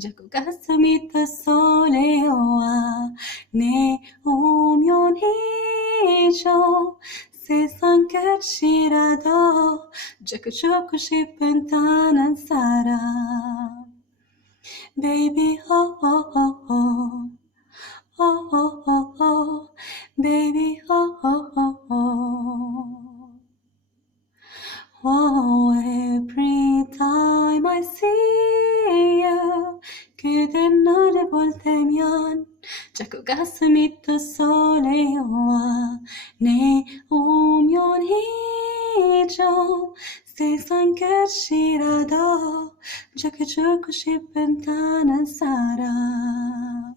자꾸 가슴이 더 설레어와 내 오면 잊어 세상 끝이라도 자꾸 죽고 싶은 단한 사람 Baby oh oh oh oh oh oh oh oh Baby oh oh oh oh Oh every time I see you 그대 너를 볼 때면 자꾸 가슴이 또 설레어와 내 오면 잊어 세상 끝이라도 자꾸 죽고 싶은 단한 사람